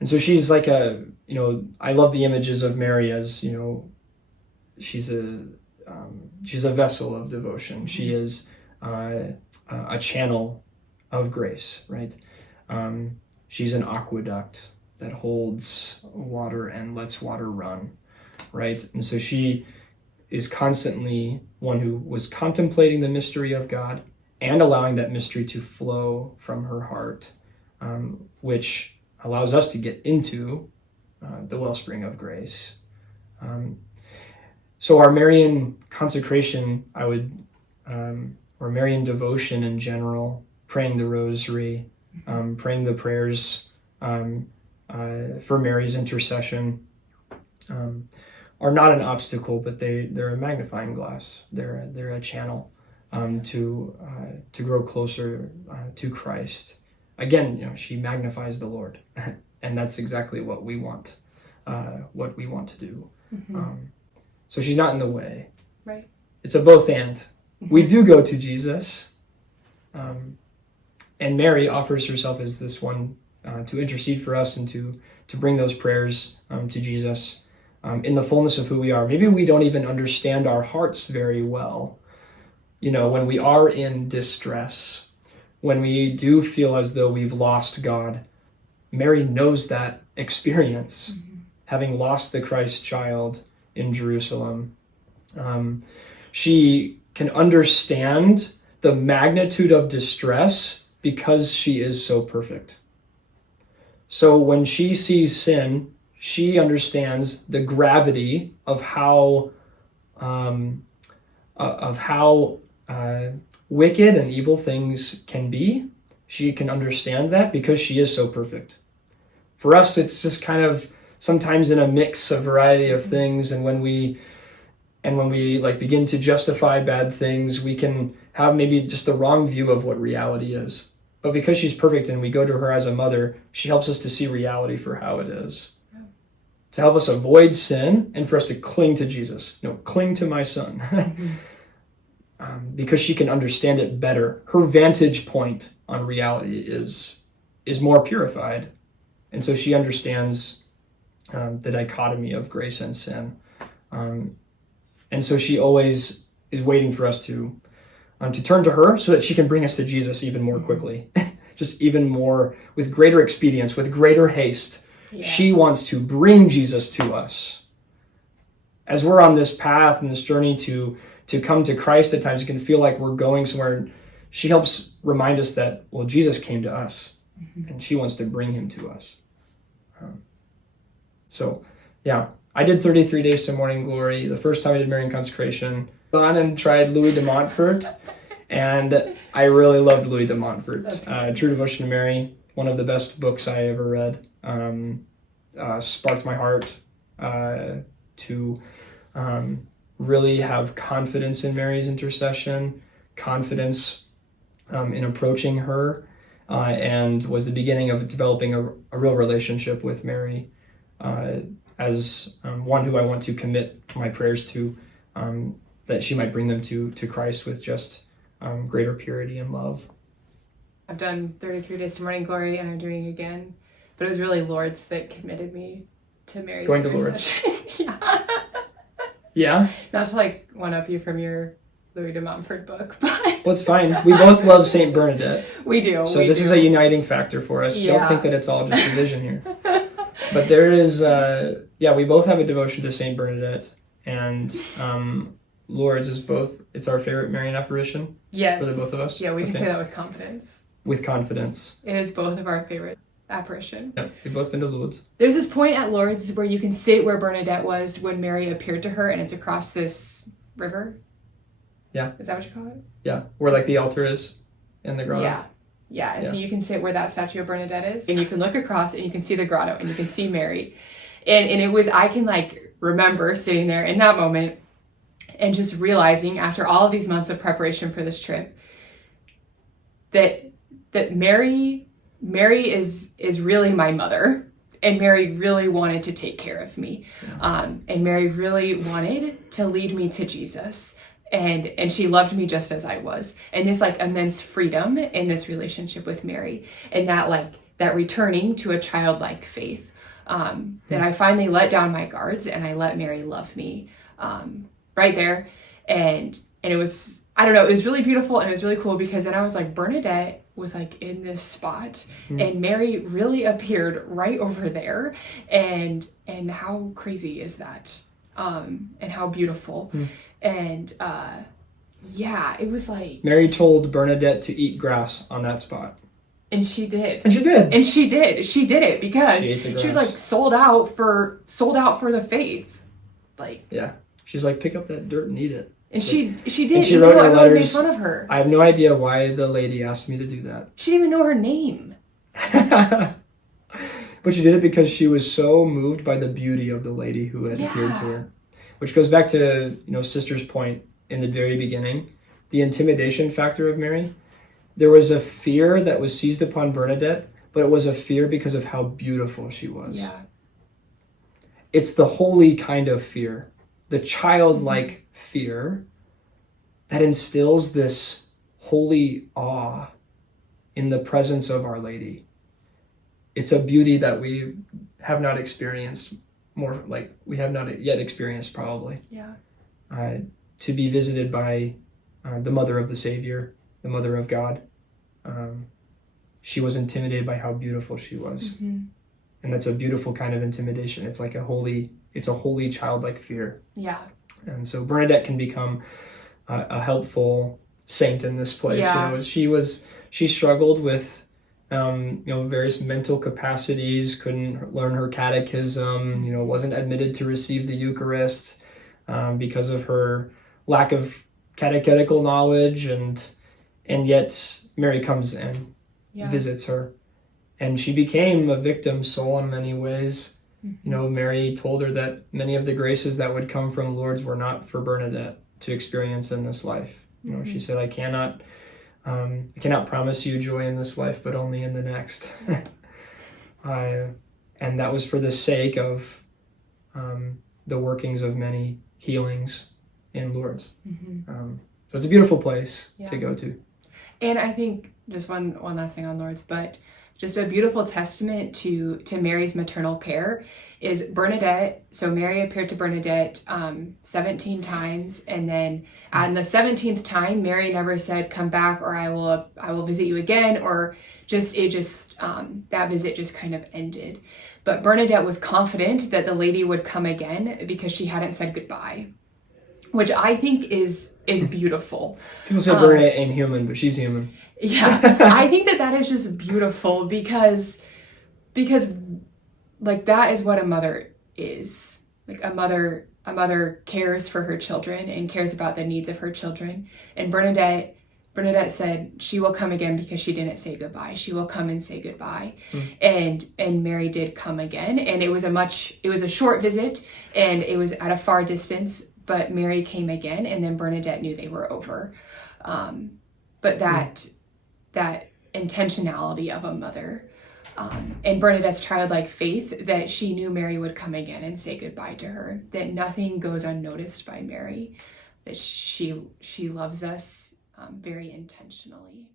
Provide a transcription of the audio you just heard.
And so she's like I love the images of Mary as, she's a vessel of devotion. She is a channel of grace, right? She's an aqueduct that holds water and lets water run, right? And so she is constantly one who was contemplating the mystery of God and allowing that mystery to flow from her heart, which allows us to get into the wellspring of grace. So our Marian consecration, or Marian devotion in general, praying the rosary, praying the prayers for Mary's intercession, are not an obstacle, but they're a magnifying glass. They're a channel to grow closer to Christ. Again, she magnifies the Lord, and that's exactly what we want to do. So she's not in the way. Right. It's a both and. We do go to Jesus, and Mary offers herself as this one to intercede for us and to bring those prayers to Jesus in the fullness of who we are. Maybe we don't even understand our hearts very well. When we are in distress, when we do feel as though we've lost God, Mary knows that experience, having lost the Christ child in Jerusalem. She can understand the magnitude of distress because she is so perfect. So when she sees sin, she understands the gravity of how wicked and evil things can be. She can understand that because she is so perfect. For us, it's just kind of sometimes in a mix, a variety of things, and when we begin to justify bad things, we can have maybe just the wrong view of what reality is. But because she's perfect and we go to her as a mother, she helps us to see reality for how it is. Yeah. To help us avoid sin and for us to cling to Jesus. Cling to my son. Because she can understand it better. Her vantage point on reality is more purified. And so she understands the dichotomy of grace and sin. And so she always is waiting for us to turn to her so that she can bring us to Jesus even more quickly, just even more, with greater expedience, with greater haste. Yeah. She wants to bring Jesus to us. As we're on this path and this journey to come to Christ, at times it can feel like we're going somewhere. She helps remind us that, well, Jesus came to us, and she wants to bring him to us. So, yeah, I did 33 days to morning glory. The first time I did Marian consecration, gone and tried Louis de Montfort, and I really loved Louis de Montfort. True Devotion to Mary, one of the best books I ever read. Sparked my heart to really have confidence in Mary's intercession, confidence in approaching her, and was the beginning of developing a real relationship with Mary as one who I want to commit my prayers to, that she might bring them to Christ with just greater purity and love. I've done 33 days to morning glory, and I'm doing it again. But it was really Lourdes that committed me to Mary's going to Lourdes. Yeah. Yeah? Not to one up you from your Louis de Montfort book, but... Well, it's fine. We both love Saint Bernadette. We do. So this is a uniting factor for us. Yeah. Don't think that it's all just division here. But there is, we both have a devotion to Saint Bernadette, and Lourdes is it's our favorite Marian apparition. Yes. For the both of us. Yeah, we can say that with confidence. With confidence. It is both of our favorite apparition. Yeah, we've both been to Lourdes. There's this point at Lourdes where you can sit where Bernadette was when Mary appeared to her, and it's across this river. Yeah. Is that what you call it? Yeah, where the altar is in the grotto. Yeah, and so you can sit where that statue of Bernadette is, and you can look across and you can see the grotto and you can see Mary. And it was, I can remember sitting there in that moment and just realizing after all of these months of preparation for this trip that Mary is really my mother, and Mary really wanted to take care of me. Yeah. And Mary really wanted to lead me to Jesus. And she loved me just as I was. And this immense freedom in this relationship with Mary, and that returning to a childlike faith that I finally let down my guards and I let Mary love me right there. And it was, I don't know, it was really beautiful and it was really cool because then I was like, Bernadette was like in this spot and Mary really appeared right over there. And how crazy is that? And how beautiful. And yeah, it was like... Mary told Bernadette to eat grass on that spot. And she did. And she did. And she did. She did it because she was like sold out for the faith. Like, yeah. She's like, pick up that dirt and eat it. And she did. And she wrote her letters. Made fun of her. I have no idea why the lady asked me to do that. She didn't even know her name. But she did it because she was so moved by the beauty of the lady who had appeared to her. Which goes back to, Sister's point in the very beginning, the intimidation factor of Mary. There was a fear that was seized upon Bernadette, but it was a fear because of how beautiful she was. Yeah. It's the holy kind of fear, the childlike fear that instills this holy awe in the presence of Our Lady. It's a beauty that we have not experienced we have not yet experienced probably. Yeah. To be visited by the mother of the Savior, the mother of God. She was intimidated by how beautiful she was. And that's a beautiful kind of intimidation. It's like a holy childlike fear. Yeah. And so Bernadette can become a helpful saint in this place. Yeah. She struggled with various mental capacities, couldn't learn her catechism, wasn't admitted to receive the Eucharist because of her lack of catechetical knowledge, and yet Mary comes and visits her, and she became a victim soul in many ways. Mary told her that many of the graces that would come from Lourdes were not for Bernadette to experience in this life. She said, I cannot promise you joy in this life, but only in the next. And that was for the sake of the workings of many healings in Lourdes. So it's a beautiful place to go to. And I think just one last thing on Lourdes, but just a beautiful testament to Mary's maternal care is Bernadette. So Mary appeared to Bernadette 17 times, and then on the 17th time, Mary never said, "Come back," or "I will visit you again," or that visit just kind of ended. But Bernadette was confident that the lady would come again because she hadn't said goodbye, which I think is beautiful. People say Bernadette ain't human, but she's human. Yeah, I think that is just beautiful because like that is what a mother is. Like a mother cares for her children and cares about the needs of her children. And Bernadette said she will come again because she didn't say goodbye. She will come and say goodbye. And Mary did come again, and it was a short visit and it was at a far distance, but Mary came again, and then Bernadette knew they were over. But that intentionality of a mother, and Bernadette's childlike faith that she knew Mary would come again and say goodbye to her, that nothing goes unnoticed by Mary, that she loves us very intentionally.